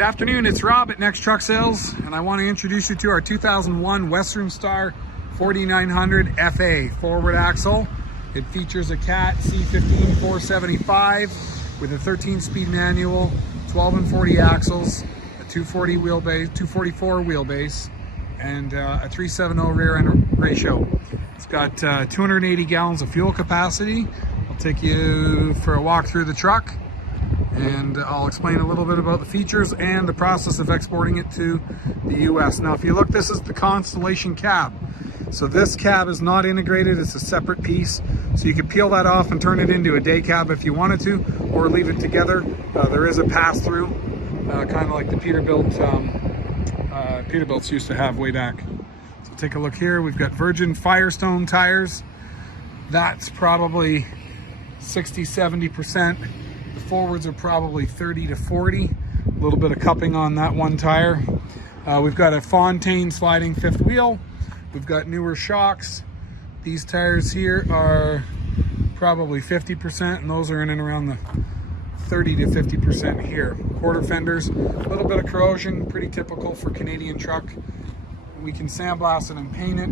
Good afternoon, it's Rob at Next Truck Sales, and I want to introduce you to our 2001 Western Star 4900 FA forward axle. It features a Cat C15 475 with a 13-speed manual, 12 and 40 axles, a 240 wheelbase, 244 wheelbase, and a 370 rear end ratio. It's got 280 gallons of fuel capacity. I'll take you for a walk through the truck, and I'll explain a little bit about the features and the process of exporting it to the US. Now, if you look, this is the Constellation cab. So this cab is not integrated, it's a separate piece. So you could peel that off and turn it into a day cab if you wanted to, or leave it together. There is a pass-through, kind of like the Peterbilt, Peterbilts used to have way back. So take a look here, we've got Virgin Firestone tires. That's probably 60-70%. The forwards are probably 30 to 40. A little bit of cupping on that one tire. We've got a Fontaine sliding fifth wheel. We've got newer shocks. These tires here are probably 50%, and those are in and around the 30 to 50% here. Quarter fenders, a little bit of corrosion, pretty typical for Canadian truck. We can sandblast it and paint it.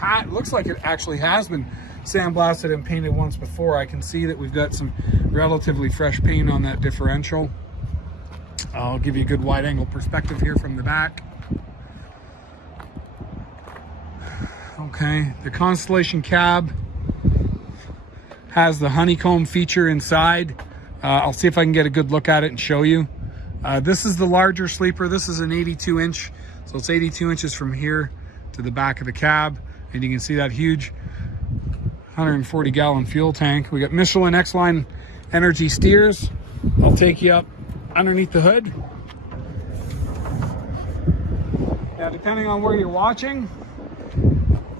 It looks like it actually has been sandblasted and painted once before. I can see that we've got some relatively fresh paint on that differential. I'll give you a good wide angle perspective here from the back. Okay, the Constellation cab has the honeycomb feature inside. I'll see if I can get a good look at it and show you. This is the larger sleeper. This is an 82 inch. So it's 82 inches from here to the back of the cab. And you can see that huge 140 gallon fuel tank. We got Michelin X-Line Energy steers. I'll take you up underneath the hood. Now, depending on where you're watching,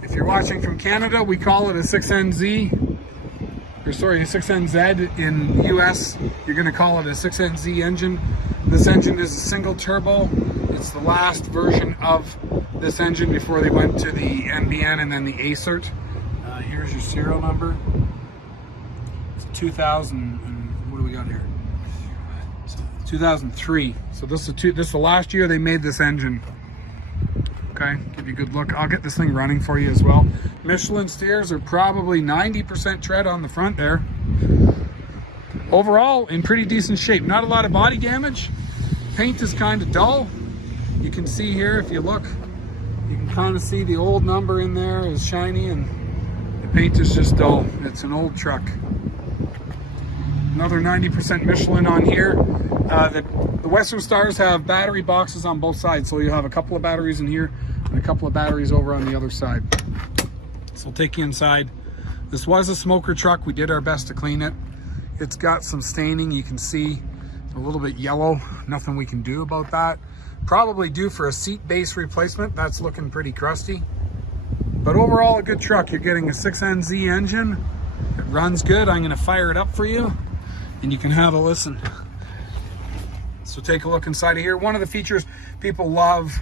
if you're watching from Canada, we call it a 6NZ, or sorry, a 6NZ. In US, you're gonna call it a 6NZ engine. This engine is a single turbo. It's the last version of this engine before they went to the NBN and then the ACERT. Here's your serial number. It's 2000, and what do we got here? 2003. So this is the last year they made this engine. Okay, give you a good look. I'll get this thing running for you as well. Michelin steers are probably 90% tread on the front there. Overall, in pretty decent shape. Not a lot of body damage. Paint is kind of dull. You can see here, if you look, you can kind of see the old number in there is shiny, and the paint is just dull. It's an old truck. Another 90% Michelin on here. The Western Stars have battery boxes on both sides, so you have a couple of batteries in here and a couple of batteries over on the other side. So I'll take you inside. This was a smoker truck. We did our best to clean it. It's got some staining. You can see a little bit yellow. Nothing we can do about that. Probably due for a seat base replacement. That's looking pretty crusty. But overall, a good truck. You're getting a 6NZ engine. It runs good. I'm going to fire it up for you, and you can have a listen. So take a look inside of here. One of the features people love